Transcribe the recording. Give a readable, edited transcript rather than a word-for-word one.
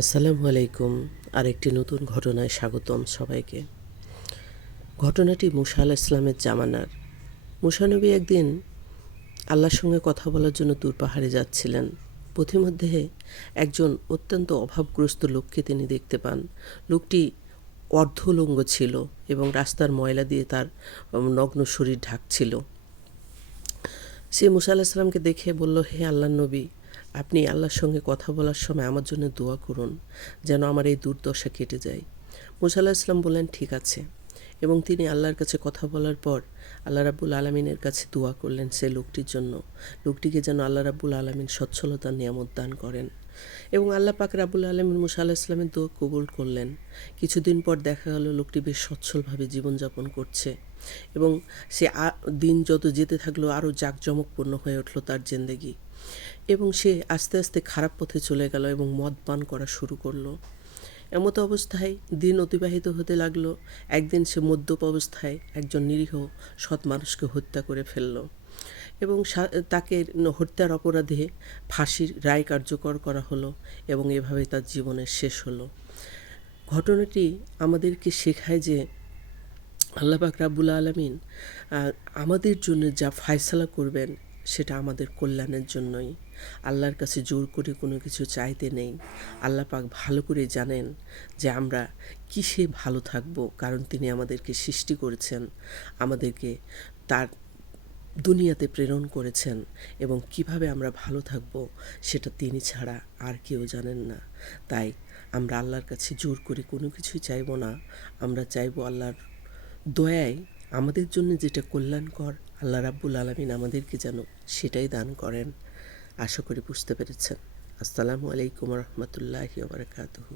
আসসালামু আলাইকুম। আরেকটি নতুন ঘটনায় স্বাগতম সবাইকে। ঘটনাটি মুসা আলাইহিস সালামের জামানার। মুসা নবী একদিন আল্লাহর সঙ্গে কথা বলার জন্য দূর পাহাড়ে যাচ্ছিলেন। পথিমধ্যে একজন অত্যন্ত অভাবগ্রস্ত লোককে তিনি দেখতে পান। লোকটি অর্ধউলঙ্গ ছিল এবং রাস্তার ময়লা দিয়ে তার নগ্ন শরীর ঢাকছিল। সে মুসা আলাইহিস সালামকে দেখে বলল, হে আল্লাহর নবী, আপনি আল্লাহর সঙ্গে কথা বলার সময় আমার জন্য দোয়া করুন, যেন আমার এই দুর্দশা কেটে যায়। মুসা আলাইহিস সালাম বললেন, ঠিক আছে। এবং তিনি আল্লাহর কাছে কথা বলার পর আল্লাহ রাব্বুল আলামিনের কাছে দোয়া করলেন সেই লোকটির জন্য, লোকটিকে যেন আল্লাহ রাব্বুল আলামিন সচ্ছলতার নিয়ামত দান করেন। এবং আল্লাহ পাক রাব্বুল আলামিন মুসা আলাইহিস সালামের দোয়া কবুল করলেন। কিছুদিন পর দেখা গেল লোকটি বেশ সচ্ছলভাবে জীবনযাপন করছে এবং সে দিন যত যেতে থাকলো আরও জাঁকজমকপূর্ণ হয়ে উঠল তার জিন্দেগি। এবং সে আস্তে আস্তে খারাপ পথে চলে গেল এবং মদ পান করা শুরু করলো। এমত অবস্থায় দিন অতিবাহিত হতে লাগলো। একদিন সে মদ্যপ অবস্থায় একজন নিরীহ সৎ মানুষকে হত্যা করে ফেলল এবং তাকে হত্যার অপরাধে ফাঁসির রায় কার্যকর করা হলো এবং এভাবে তার জীবনের শেষ হলো। ঘটনাটি আমাদেরকে শেখায় যে আল্লাহ পাক রাব্বুল আলামিন আমাদের জন্য যা ফায়সালা করবেন সেটা আমাদের কল্যাণের জন্যই। আল্লাহর কাছে জোর করে কোনো কিছু চাইতে নেই। আল্লাহ পাক ভালো করে জানেন যে আমরা কিসে ভালো থাকব, কারণ তিনি আমাদেরকে সৃষ্টি করেছেন, আমাদেরকে তার দুনিয়াতে প্রেরণ করেছেন এবং কিভাবে আমরা ভালো থাকব সেটা তিনি ছাড়া আর কেউ জানেন না। তাই আমরা আল্লাহর কাছে জোর করে কোনো কিছুই চাইব না। আমরা চাইব আল্লাহর দয়ায় আমাদের জন্য যেটা কল্যাণকর আল্লাহ রাব্বুল আলামিন আমাদেরকে যেন সেটাই দান করেন। আশা করি বুঝতে পেরেছেন। আসসালামু আলাইকুম রহমতুল্লাহি ওয়া বারাকাতুহু।